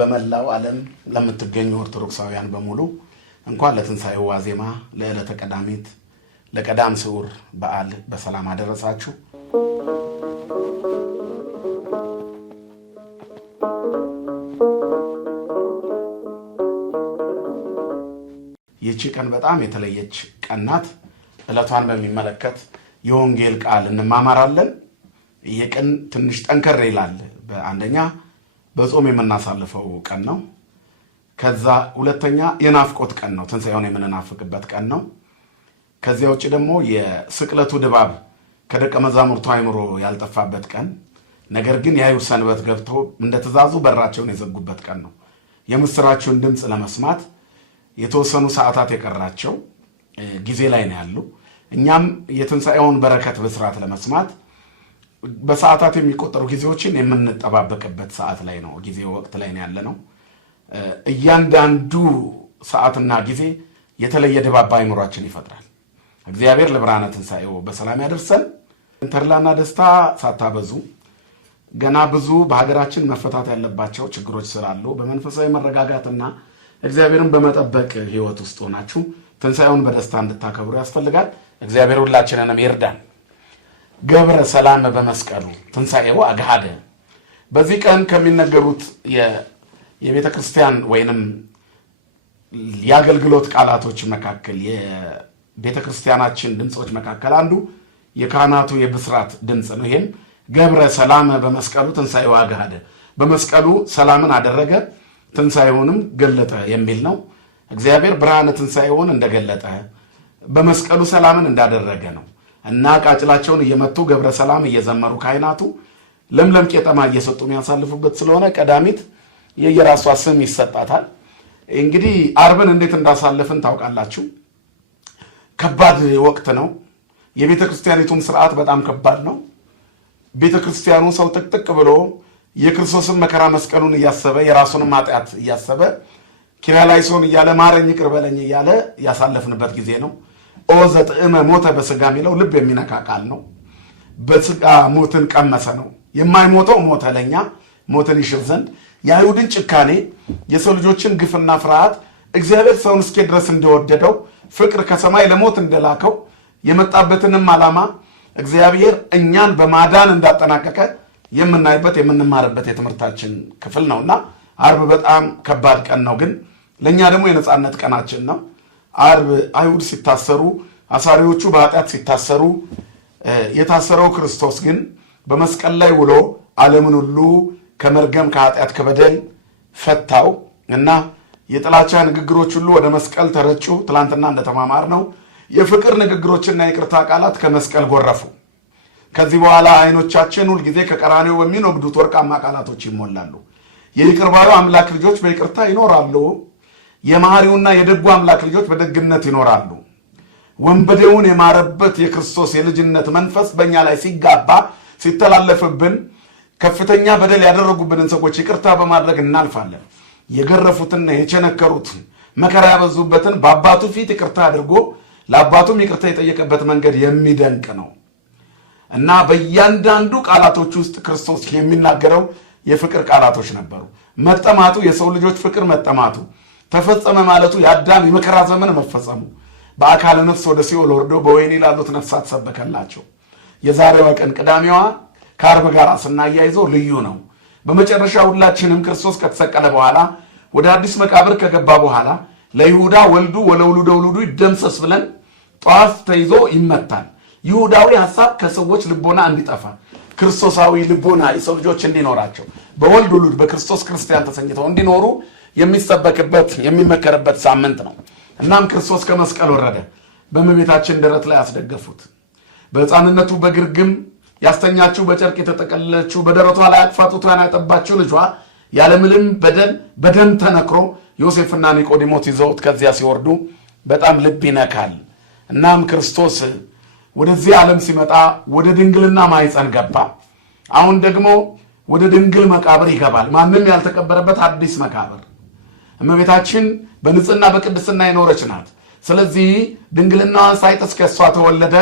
በመላው ዓለም ለምትገኙ ኦርቶዶክሳውያን በሙሉ እንኳን ለትንሣኤው ዋዜማ ለዕለተ ቀዳሚት ለቀዳም ስዑር በዓል በሰላም አደረሳችሁ። ይህች ቀን በጣም የተለየች ቀን ናት። ዕለቷን በሚመለከት የወንጌል ቃል እንማማራለን። ይህ ቀን ትንሽ ጠንከር ይላል። በአንደኛ በጾም የምናሳልፈው ቀን ነው። ከዛ ሁለተኛ የናፍቆት ቀን ነው። ትንሣኤውን የምንናፍቅበት ቀን ነው። ከዚያ ውጭ ደግሞ የስቅለቱ ድባብ ከደቀ መዛሙርቱ አይምሮ ያልጠፋበት ቀን፣ ነገር ግን የአይሁድ ሰንበት ገብቶ እንደ ትእዛዙ በራቸውን የዘጉበት ቀን ነው። የምስራችሁን ድምፅ ለመስማት የተወሰኑ ሰዓታት የቀራቸው ጊዜ ላይ ነው ያሉ። እኛም የትንሣኤውን በረከት በስርዓት ለመስማት በሰዓታት የሚቆጠሩ ጊዜዎችን የምንጠባበቅበት ሰዓት ላይ ነው፣ ጊዜ ወቅት ላይ ነው ያለ ነው። እያንዳንዱ ሰዓትና ጊዜ የተለየ ድባብ በአእምሯችን ይፈጥራል። እግዚአብሔር ለብርሃነ ትንሣኤው በሰላም ያደርሰን። ተድላና ደስታ ሳታበዙ ገና ብዙ በሀገራችን መፈታት ያለባቸው ችግሮች ስላሉ በመንፈሳዊ መረጋጋትና እግዚአብሔርን በመጠበቅ ህይወት ውስጥ ሆናችሁ ትንሣኤውን በደስታ እንድታከብሩ ያስፈልጋል። እግዚአብሔር ሁላችንንም ይርዳን። ገብረ ሰላም በመስቀሉ ትንሣኤው አግሃደ። በዚህ ቀን ከሚነገሩት የቤተ ክርስቲያን ወይንም የአገልግሎት ቃላቶች መካከል የቤተ ክርስቲያናችን ድምፆች መካከል አንዱ የካህናቱ የብስራት ድምፅ ነው። ይህም ገብረ ሰላም በመስቀሉ ትንሣኤው አግሃደ፣ በመስቀሉ ሰላምን አደረገ ትንሣኤውንም ገለጠ የሚል ነው። እግዚአብሔር ብርሃነ ትንሣኤውን እንደገለጠ በመስቀሉ ሰላምን እንዳደረገ ነው እና ቃጭላቸውን እየመቱ ገብረ ሰላም እየዘመሩ ካህናቱ ለምለም ቄጠማ እየሰጡ የሚያሳልፉበት ስለሆነ ቀዳሚት የየራሷ ስም ይሰጣታል። እንግዲህ አርብን እንዴት እንዳሳለፍን ታውቃላችሁ። ከባድ ወቅት ነው። የቤተ ክርስቲያኒቱም ስርዓት በጣም ከባድ ነው። ቤተ ክርስቲያኑ ሰው ጥቅጥቅ ብሎ የክርስቶስን መከራ መስቀሉን እያሰበ የራሱንም ኃጢአት እያሰበ ኪርያላይሶን እያለ ማረኝ ይቅር በለኝ እያለ ያሳለፍንበት ጊዜ ነው። ኦ ዘጥዕመ ሞተ በስጋ የሚለው ልብ የሚነካ ቃል ነው። በስጋ ሞትን ቀመሰ ነው። የማይሞተው ሞተ ለኛ ሞትን ይሽር ዘንድ የአይሁድን ጭካኔ የሰው ልጆችን ግፍና ፍርሃት እግዚአብሔር ሰውን እስኪ ድረስ እንደወደደው ፍቅር ከሰማይ ለሞት እንደላከው የመጣበትንም ዓላማ እግዚአብሔር እኛን በማዳን እንዳጠናቀቀ የምናይበት የምንማርበት የትምህርታችን ክፍል ነውና አርብ በጣም ከባድ ቀን ነው፣ ግን ለእኛ ደግሞ የነፃነት ቀናችን ነው። አርብ አይሁድ ሲታሰሩ፣ አሳሪዎቹ በኃጢአት ሲታሰሩ፣ የታሰረው ክርስቶስ ግን በመስቀል ላይ ውሎ ዓለምን ሁሉ ከመርገም ከኃጢአት ከበደል ፈታው እና የጥላቻ ንግግሮች ሁሉ ወደ መስቀል ተረጩ። ትላንትና እንደተማማር ነው የፍቅር ንግግሮችና የቅርታ ቃላት ከመስቀል ጎረፉ። ከዚህ በኋላ አይኖቻችን ሁልጊዜ ከቀራኔው በሚነግዱት ወርቃማ ቃላቶች ይሞላሉ። የይቅር ባዩ አምላክ ልጆች በይቅርታ ይኖራሉ። የመሐሪውና የደጉ አምላክ ልጆች በደግነት ይኖራሉ። ወንበዴውን የማረበት የክርስቶስ የልጅነት መንፈስ በእኛ ላይ ሲጋባ ሲተላለፍብን ከፍተኛ በደል ያደረጉብንን ሰዎች ይቅርታ በማድረግ እናልፋለን። የገረፉትና የቸነከሩትን መከራ ያበዙበትን በአባቱ ፊት ይቅርታ አድርጎ ለአባቱም ይቅርታ የጠየቀበት መንገድ የሚደንቅ ነው እና በእያንዳንዱ ቃላቶች ውስጥ ክርስቶስ የሚናገረው የፍቅር ቃላቶች ነበሩ። መጠማቱ፣ የሰው ልጆች ፍቅር መጠማቱ፣ ተፈጸመ ማለቱ፣ የአዳም የመከራ ዘመን መፈጸሙ፣ በአካለ ነፍስ ወደ ሲኦል ወርዶ በወህኒ ላሉት ነፍሳት ሰበከላቸው። የዛሬዋ ቀን ቅዳሜዋ ከአርብ ጋር ስናያይዘው ልዩ ነው። በመጨረሻ ሁላችንም ክርስቶስ ከተሰቀለ በኋላ ወደ አዲስ መቃብር ከገባ በኋላ ለይሁዳ ወልዱ ወለውሉደ ውሉዱ ይደምሰስ ብለን ጧፍ ተይዞ ይመታል። ይሁዳዊ ሐሳብ ከሰዎች ልቦና እንዲጠፋ ክርስቶሳዊ ልቦና የሰው ልጆች እንዲኖራቸው በወልድ ውሉድ በክርስቶስ ክርስቲያን ተሰኝተው እንዲኖሩ የሚሰበክበት የሚመከርበት ሳምንት ነው። እናም ክርስቶስ ከመስቀል ወረደ። በእመቤታችን ደረት ላይ ያስደገፉት። በሕፃንነቱ በግርግም ያስተኛችው፣ በጨርቅ የተጠቀለለችው፣ በደረቷ ላይ አቅፋ ጡቷን ያጠባችው ልጇ ያለምንም በደል በደም ተነክሮ ዮሴፍና ኒቆዲሞስ ይዘውት ከዚያ ሲወርዱ በጣም ልብ ይነካል። እናም ክርስቶስ ወደዚህ ዓለም ሲመጣ ወደ ድንግልና ማኅፀን ገባ። አሁን ደግሞ ወደ ድንግል መቃብር ይገባል። ማንም ያልተቀበረበት አዲስ መቃብር። እመቤታችን በንጽህና በቅድስና የኖረች ናት። ስለዚህ ድንግልናዋን ሳይጥስ ከእሷ ተወለደ።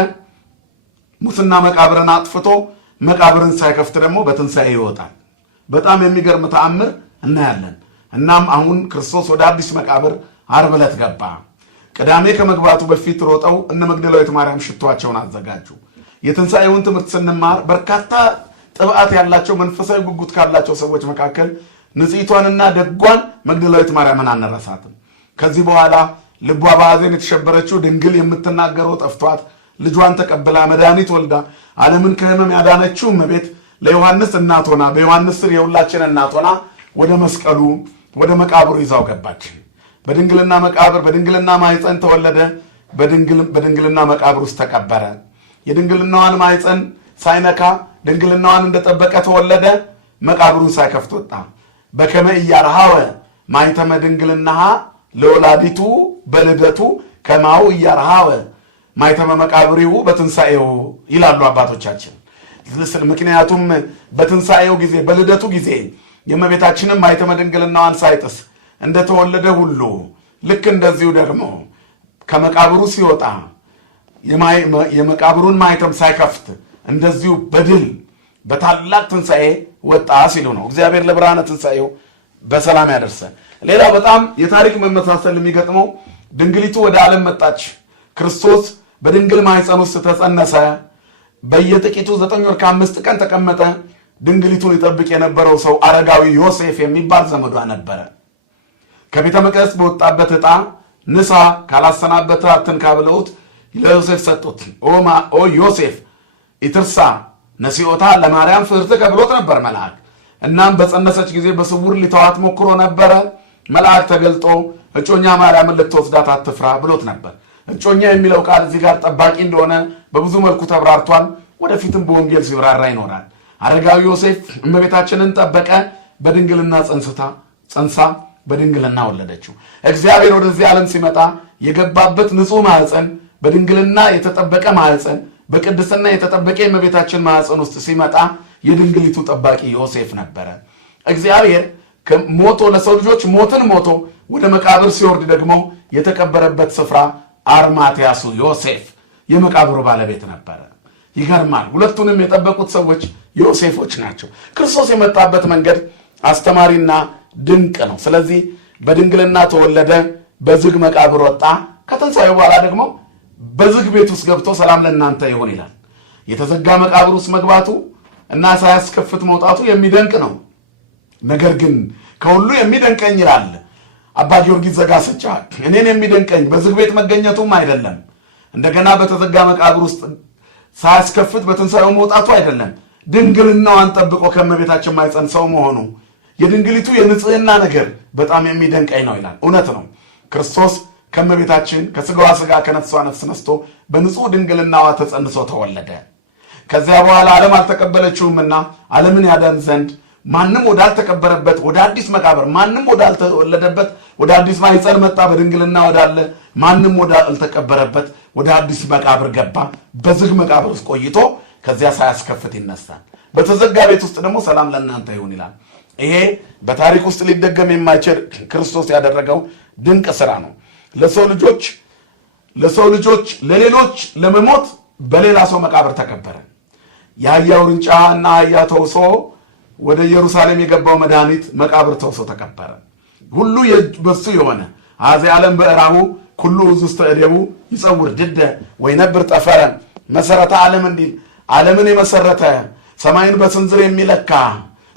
ሙስና መቃብርን አጥፍቶ መቃብርን ሳይከፍት ደግሞ በትንሣኤ ይወጣል። በጣም የሚገርም ተአምር እናያለን። እናም አሁን ክርስቶስ ወደ አዲስ መቃብር ዓርብ ዕለት ገባ። ቅዳሜ ከመግባቱ በፊት ሮጠው እነ መግደላዊት ማርያም ሽቷቸውን አዘጋጁ። የትንሣኤውን ትምህርት ስንማር በርካታ ጥብዓት ያላቸው መንፈሳዊ ጉጉት ካላቸው ሰዎች መካከል ንጽሕቷንና ደጓን መግደላዊት ማርያምን አንረሳትም። ከዚህ በኋላ ልቧ በሐዘን የተሸበረችው ድንግል የምትናገረው ጠፍቷት ልጇን ተቀብላ መድኃኒት ወልዳ ዓለምን ከሕመም ያዳነችው እመቤት ለዮሐንስ እናት ሆና በዮሐንስ ስር የሁላችን እናት ሆና ወደ መስቀሉ ወደ መቃብሩ ይዛው ገባች። በድንግልና መቃብር በድንግልና ማኅፀን ተወለደ። በድንግልና መቃብር ውስጥ ተቀበረ። የድንግልናዋን ማኅፀን ሳይነካ ድንግልናዋን እንደጠበቀ ተወለደ። መቃብሩን ሳይከፍት ወጣ። በከመ ኢያርሃወ ማኅተመ ድንግልናሃ ለወላዲቱ በልደቱ ከማሁ ኢያርሃወ ማኅተመ መቃብሪሁ በትንሣኤው ይላሉ አባቶቻችን። ምክንያቱም በትንሣኤው ጊዜ በልደቱ ጊዜ የእመቤታችንን ማኅተመ ድንግልናዋን ሳይጥስ እንደተወለደ ሁሉ ልክ እንደዚሁ ደግሞ ከመቃብሩ ሲወጣ የመቃብሩን ማኅተም ሳይከፍት እንደዚሁ በድል በታላቅ ትንሣኤ ወጣ ሲሉ ነው። እግዚአብሔር ለብርሃነ ትንሣኤው በሰላም ያደርሰን። ሌላው በጣም የታሪክ መመሳሰል የሚገጥመው ድንግሊቱ ወደ ዓለም መጣች። ክርስቶስ በድንግል ማኅፀን ውስጥ ተጸነሰ። በየጥቂቱ 9 ወር ከ5 ቀን ተቀመጠ። ድንግሊቱን ይጠብቅ የነበረው ሰው አረጋዊ ዮሴፍ የሚባል ዘመዷ ነበረ። ከቤተ መቅደስ በወጣበት ዕጣ ንሳ ካላሰናበተ አትንካ ብለውት ለዮሴፍ ሰጡት። ኦ ዮሴፍ ኢትርሳ ነሲኦታ ለማርያም ፍርትከ ብሎት ነበር መልአክ። እናም በጸነሰች ጊዜ በስውር ሊተዋት ሞክሮ ነበረ። መልአክ ተገልጦ እጮኛ ማርያምን ልትወስዳት አትፍራ ብሎት ነበር። እጮኛ የሚለው ቃል እዚህ ጋር ጠባቂ እንደሆነ በብዙ መልኩ ተብራርቷል። ወደፊትም በወንጌል ሲብራራ ይኖራል። አረጋዊ ዮሴፍ እመቤታችንን ጠበቀ። በድንግልና ጸንሳ በድንግልና ወለደችው። እግዚአብሔር ወደዚህ ዓለም ሲመጣ የገባበት ንጹሕ ማኅፀን፣ በድንግልና የተጠበቀ ማኅፀን፣ በቅድስና የተጠበቀ የእመቤታችን ማኅፀን ውስጥ ሲመጣ የድንግሊቱ ጠባቂ ዮሴፍ ነበረ። እግዚአብሔር ሞቶ ለሰው ልጆች ሞትን ሞቶ ወደ መቃብር ሲወርድ ደግሞ የተቀበረበት ስፍራ አርማትያሱ ዮሴፍ የመቃብሩ ባለቤት ነበረ። ይገርማል። ሁለቱንም የጠበቁት ሰዎች ዮሴፎች ናቸው። ክርስቶስ የመጣበት መንገድ አስተማሪና ድንቅ ነው። ስለዚህ በድንግልና ተወለደ፣ በዝግ መቃብር ወጣ። ከትንሣኤው በኋላ ደግሞ በዝግ ቤት ውስጥ ገብቶ ሰላም ለእናንተ ይሁን ይላል። የተዘጋ መቃብር ውስጥ መግባቱ እና ሳያስከፍት መውጣቱ የሚደንቅ ነው። ነገር ግን ከሁሉ የሚደንቀኝ ይላል አባ ጊዮርጊስ ዘጋስጫ፣ እኔን የሚደንቀኝ በዝግ ቤት መገኘቱም አይደለም፣ እንደገና በተዘጋ መቃብር ውስጥ ሳያስከፍት በትንሣኤው መውጣቱ አይደለም፣ ድንግልናዋን ጠብቆ ከእመቤታችን ማኅፀን ሰው መሆኑ፣ የድንግሊቱ የንጽህና ነገር በጣም የሚደንቀኝ ነው ይላል። እውነት ነው። ክርስቶስ ከእመቤታችን ከሥጋዋ ሥጋ ከነፍሷ ነፍስ ነስቶ በንጹሕ ድንግልናዋ ተጸንሶ ተወለደ። ከዚያ በኋላ ዓለም አልተቀበለችውምና ዓለምን ያዳን ዘንድ ማንም ወዳልተቀበረበት ወደ አዲስ መቃብር፣ ማንም ወዳልተወለደበት ወደ አዲስ ማኅፀን መጣ። በድንግልና ወዳለ ማንም ወዳልተቀበረበት ወደ አዲስ መቃብር ገባ። በዝግ መቃብር ውስጥ ቆይቶ ከዚያ ሳያስከፍት ይነሳል። በተዘጋ ቤት ውስጥ ደግሞ ሰላም ለእናንተ ይሁን ይላል። ይሄ በታሪክ ውስጥ ሊደገም የማይችል ክርስቶስ ያደረገው ድንቅ ስራ ነው። ለሰው ልጆች ለሌሎች ለመሞት በሌላ ሰው መቃብር ተቀበረ። የአህያ ውርንጫ እና አህያ ተውሶ ወደ ኢየሩሳሌም የገባው መድኃኒት መቃብር ተውሶ ተቀበረ። ሁሉ በሱ የሆነ አዚ ዓለም በእራሁ ኩሉ ውስተ እዴሁ ይጸውር ድደ ወይነብር ጠፈረ መሰረተ ዓለም እንዲል ዓለምን የመሰረተ ሰማይን በስንዝር የሚለካ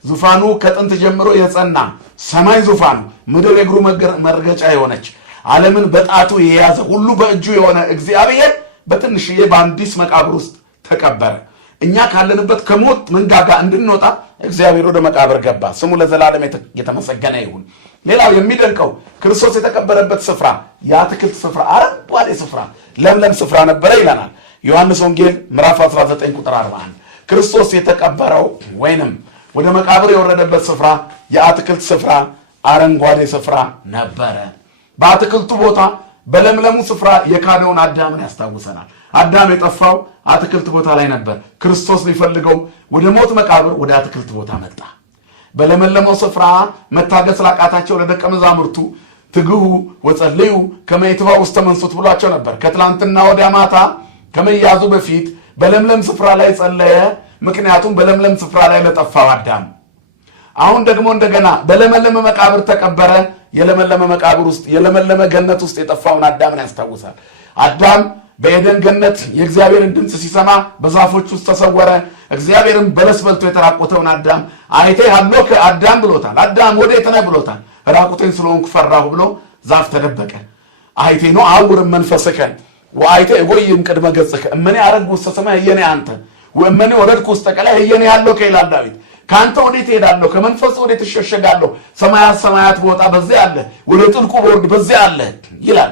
ዙፋኑ ከጥንት ጀምሮ የጸና ሰማይ ዙፋኑ ምድር የእግሩ መርገጫ የሆነች ዓለምን በጣቱ የያዘ ሁሉ በእጁ የሆነ እግዚአብሔር በትንሽዬ በአንዲስ መቃብር ውስጥ ተቀበረ። እኛ ካለንበት ከሞት መንጋጋ እንድንወጣ እግዚአብሔር ወደ መቃብር ገባ። ስሙ ለዘላለም የተመሰገነ ይሁን። ሌላው የሚደንቀው ክርስቶስ የተቀበረበት ስፍራ የአትክልት ስፍራ፣ አረንጓዴ ስፍራ፣ ለምለም ስፍራ ነበረ ይለናል ዮሐንስ ወንጌል ምዕራፍ 19 ቁጥር 41። ክርስቶስ የተቀበረው ወይንም ወደ መቃብር የወረደበት ስፍራ የአትክልት ስፍራ፣ አረንጓዴ ስፍራ ነበረ። በአትክልቱ ቦታ በለምለሙ ስፍራ የካደውን አዳምን ያስታውሰናል። አዳም የጠፋው አትክልት ቦታ ላይ ነበር። ክርስቶስ ሊፈልገው ወደ ሞት መቃብር ወደ አትክልት ቦታ መጣ። በለመለመው ስፍራ መታገስ ላቃታቸው ለደቀ መዛሙርቱ ትግሁ ወጸልዩ ከመ ይትባኡ ውስተ መንሱት ብሏቸው ነበር። ከትላንትና ወዲያ ማታ ከመያዙ በፊት በለምለም ስፍራ ላይ ጸለየ። ምክንያቱም በለምለም ስፍራ ላይ ለጠፋው አዳም አሁን ደግሞ እንደገና በለመለመ መቃብር ተቀበረ። የለመለመ መቃብር ውስጥ የለመለመ ገነት ውስጥ የጠፋውን አዳምን ያስታውሳል። አዳም በኤደን ገነት የእግዚአብሔርን ድምፅ ሲሰማ በዛፎች ውስጥ ተሰወረ። እግዚአብሔርም በለስ በልቶ የተራቆተውን አዳም አይቴ ሀሎከ አዳም ብሎታል። አዳም ወዴት ነህ ብሎታል። ራቁቴን ስለሆንኩ ፈራሁ ብሎ ዛፍ ተደበቀ። አይቴ ነው አውርም መንፈስከ ወአይቴ እጎይም ቅድመ ገጽከ እመኔ አረግ ውስተ ሰማይ እየኔ አንተ ወእመኔ ወረድኩ ውስተ ቀላይ እየኔ ያለው ከይላል ዳዊት። ከአንተ ወዴት እሄዳለሁ? ከመንፈስ ወዴት እሸሸጋለሁ? ሰማያት ሰማያት ቦታ በዚያ አለ፣ ወደ ጥልቁ ቦርድ በዚያ አለ ይላል።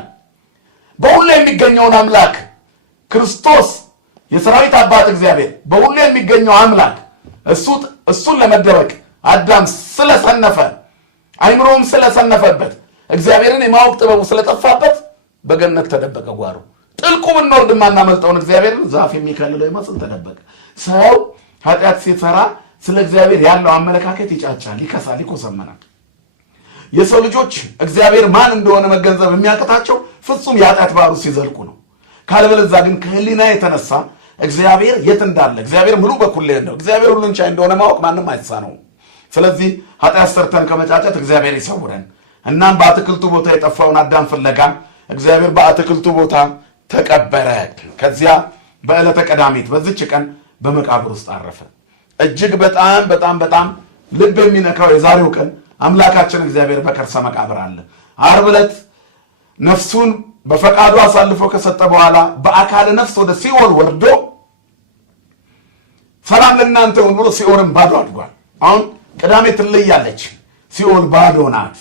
በሁሉ የሚገኘውን አምላክ ክርስቶስ የሰራዊት አባት እግዚአብሔር በሁሉ የሚገኘው አምላክ እሱን ለመደበቅ አዳም ስለሰነፈ አይምሮም ስለሰነፈበት እግዚአብሔርን የማወቅ ጥበቡ ስለጠፋበት በገነት ተደበቀ ጓሮ። ጥልቁ ብንወርድ ማናመልጠውን እግዚአብሔርን ዛፍ የሚከልለው ይመስል ተደበቀ። ሰው ኃጢአት ሲሰራ ስለ እግዚአብሔር ያለው አመለካከት ይጫጫል፣ ይከሳል፣ ይኮሰመናል። የሰው ልጆች እግዚአብሔር ማን እንደሆነ መገንዘብ የሚያቅታቸው ፍጹም የኃጢአት ባህሩ ሲዘልቁ ነው። ካልበለዚያ ግን ከህሊና የተነሳ እግዚአብሔር የት እንዳለ እግዚአብሔር ሙሉ በኩል ነው። እግዚአብሔር ሁሉን ቻይ እንደሆነ ማወቅ ማንም አይሳነውም። ስለዚህ ኃጢአት ሰርተን ከመጫጨት እግዚአብሔር ይሰውረን። እናም በአትክልቱ ቦታ የጠፋውን አዳም ፍለጋ እግዚአብሔር በአትክልቱ ቦታ ተቀበረ። ከዚያ በዕለተ ቀዳሚት በዚች ቀን በመቃብር ውስጥ አረፈ። እጅግ በጣም በጣም በጣም ልብ የሚነካው የዛሬው ቀን አምላካችን እግዚአብሔር በከርሰ መቃብር አለ። ዓርብ ዕለት ነፍሱን በፈቃዱ አሳልፎ ከሰጠ በኋላ በአካለ ነፍስ ወደ ሲኦል ወርዶ ሰላም ለእናንተ ይሁን ብሎ ሲኦልን ባዶ አድርጓል። አሁን ቅዳሜ ትለያለች፣ ሲኦል ባዶ ናት።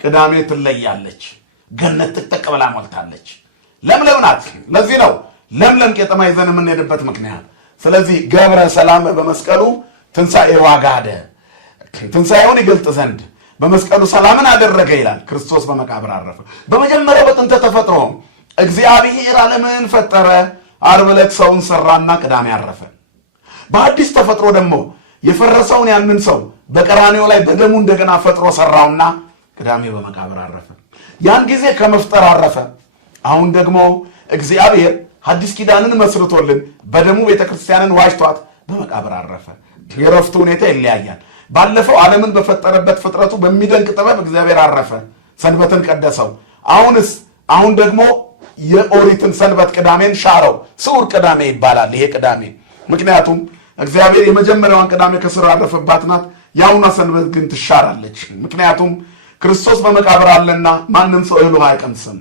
ቅዳሜ ትለያለች፣ ገነት ጥቅጥቅ ብላ ሞልታለች፣ ለምለም ናት። ለዚህ ነው ለምለም ቄጠማ ይዘን የምንሄድበት ምክንያት። ስለዚህ ገብረ ሰላም በመስቀሉ ትንሣኤ ዋጋደ፣ ትንሣኤውን ይገልጥ ዘንድ በመስቀሉ ሰላምን አደረገ ይላል። ክርስቶስ በመቃብር አረፈ። በመጀመሪያው በጥንተ ተፈጥሮ እግዚአብሔር ዓለምን ፈጠረ። ዓርብ ዕለት ሰውን ሰራና ቅዳሜ አረፈ። በአዲስ ተፈጥሮ ደግሞ የፈረሰውን ያንን ሰው በቀራንዮ ላይ በደሙ እንደገና ፈጥሮ ሰራውና ቅዳሜ በመቃብር አረፈ። ያን ጊዜ ከመፍጠር አረፈ። አሁን ደግሞ እግዚአብሔር ሐዲስ ኪዳንን መስርቶልን በደሙ ቤተክርስቲያንን ዋጅቷት በመቃብር አረፈ። የረፍቱ ሁኔታ ይለያያል። ባለፈው ዓለምን በፈጠረበት ፍጥረቱ በሚደንቅ ጥበብ እግዚአብሔር አረፈ፣ ሰንበትን ቀደሰው። አሁን ደግሞ የኦሪትን ሰንበት ቅዳሜን ሻረው፣ ስዑር ቅዳሜ ይባላል ይሄ ቅዳሜ። ምክንያቱም እግዚአብሔር የመጀመሪያዋን ቅዳሜ ከስር አረፈባት ናት። የአሁኗ ሰንበት ግን ትሻራለች። ምክንያቱም ክርስቶስ በመቃብር አለና ማንም ሰው እህል ውሃ አይቀምስም።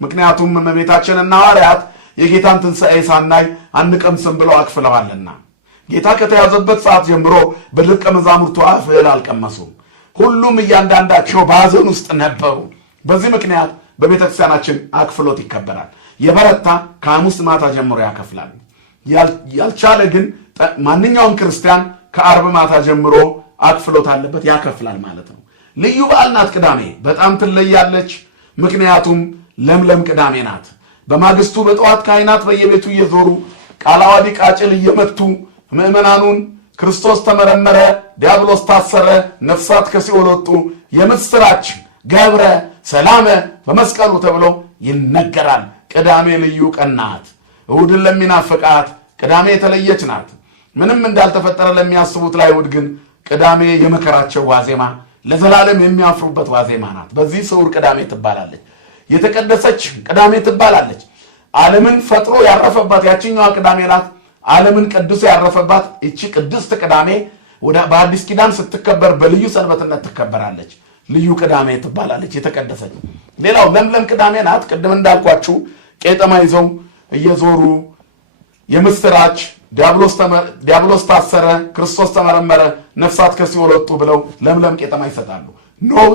ምክንያቱም እመቤታችንና ሐዋርያት የጌታን ትንሣኤ ሳናይ አንቀምስም ብለው አክፍለዋልና ጌታ ከተያዘበት ሰዓት ጀምሮ በደቀ መዛሙርቱ አፍ እህል አልቀመሱም። ሁሉም እያንዳንዳቸው በሐዘን ውስጥ ነበሩ። በዚህ ምክንያት በቤተክርስቲያናችን አክፍሎት ይከበራል። የበረታ ከሐሙስ ማታ ጀምሮ ያከፍላል። ያልቻለ ግን ማንኛውም ክርስቲያን ከዓርብ ማታ ጀምሮ አክፍሎት አለበት፣ ያከፍላል ማለት ነው። ልዩ በዓል ናት ቅዳሜ፣ በጣም ትለያለች። ምክንያቱም ለምለም ቅዳሜ ናት። በማግስቱ በጠዋት ካህናት በየቤቱ እየዞሩ ቃለ ዓዋዲ ቃጭል እየመቱ ምእመናኑን ክርስቶስ ተመረመረ፣ ዲያብሎስ ታሰረ፣ ነፍሳት ከሲኦል ወጡ፣ የምስራች ገብረ ሰላመ በመስቀሉ ተብሎ ይነገራል። ቅዳሜ ልዩ ቀን ናት። እሁድን ለሚናፍቃት ቅዳሜ የተለየች ናት። ምንም እንዳልተፈጠረ ለሚያስቡት ለአይሁድ ግን ቅዳሜ የመከራቸው ዋዜማ፣ ለዘላለም የሚያፍሩበት ዋዜማ ናት። በዚህ ስዑር ቅዳሜ ትባላለች። የተቀደሰች ቅዳሜ ትባላለች። ዓለምን ፈጥሮ ያረፈባት ያችኛዋ ቅዳሜ ናት። ዓለምን ቀድሶ ያረፈባት እቺ ቅድስት ቅዳሜ በአዲስ ኪዳን ስትከበር በልዩ ሰንበትነት ትከበራለች። ልዩ ቅዳሜ ትባላለች፣ የተቀደሰች። ሌላው ለምለም ቅዳሜ ናት። ቅድም እንዳልኳችሁ ቄጠማ ይዘው እየዞሩ የምስራች ዲያብሎስ ታሰረ፣ ክርስቶስ ተመረመረ፣ ነፍሳት ከሲኦል ወጡ ብለው ለምለም ቄጠማ ይሰጣሉ። ኖህ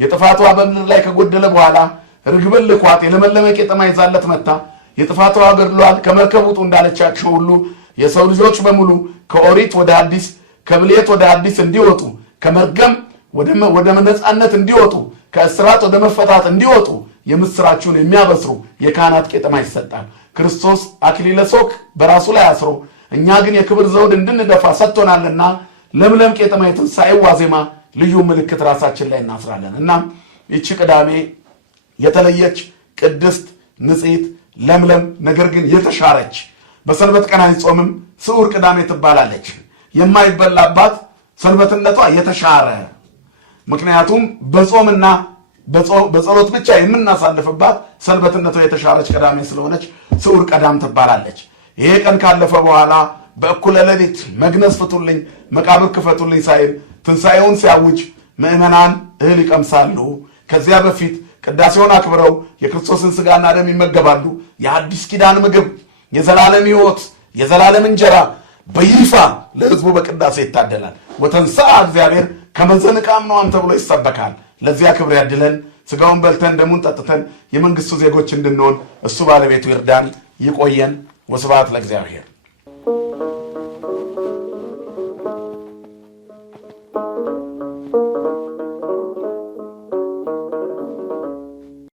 የጥፋቷ በምድር ላይ ከጎደለ በኋላ ርግብን ልኳት የለመለመ ቄጠማ ይዛለት መታ የጥፋቷ ገድሏል ከመርከብ ውጡ እንዳለቻቸው ሁሉ የሰው ልጆች በሙሉ ከኦሪት ወደ አዲስ ከብልየት ወደ አዲስ እንዲወጡ ከመርገም ወደ ነፃነት እንዲወጡ ከእስራት ወደ መፈታት እንዲወጡ የምስራችሁን የሚያበስሩ የካህናት ቄጠማ ይሰጣል። ክርስቶስ አክሊለ ሦክ በራሱ ላይ አስሮ እኛ ግን የክብር ዘውድ እንድንደፋ ሰጥቶናልና ለምለም ቄጠማ የትንሣኤው ዋዜማ ልዩ ምልክት ራሳችን ላይ እናስራለን። እናም ይቺ ቅዳሜ የተለየች ቅድስት ንጽሕት ለምለም ነገር ግን የተሻረች በሰንበት ቀን አይጾምም ስዑር ቅዳሜ ትባላለች። የማይበላባት ሰንበትነቷ የተሻረ ምክንያቱም በጾምና በጸሎት ብቻ የምናሳልፍባት ሰንበትነቷ የተሻረች ቀዳሜ ስለሆነች ስዑር ቀዳም ትባላለች። ይሄ ቀን ካለፈ በኋላ በእኩለ ሌሊት መግነዝ ፍቱልኝ መቃብር ክፈቱልኝ ሳይል ትንሣኤውን ሲያውጅ ምእመናን እህል ይቀምሳሉ። ከዚያ በፊት ቅዳሴውን አክብረው የክርስቶስን ሥጋና ደም ይመገባሉ። የአዲስ ኪዳን ምግብ የዘላለም ሕይወት የዘላለም እንጀራ በይፋ ለሕዝቡ በቅዳሴ ይታደላል። ወተንሥአ እግዚአብሔር ከመ ዘንቃም ነዋም ተብሎ ይሰበካል። ለዚያ ክብር ያድለን። ሥጋውን በልተን ደሙን ጠጥተን የመንግሥቱ ዜጎች እንድንሆን እሱ ባለቤቱ ይርዳን። ይቆየን። ወስብሐት ለእግዚአብሔር።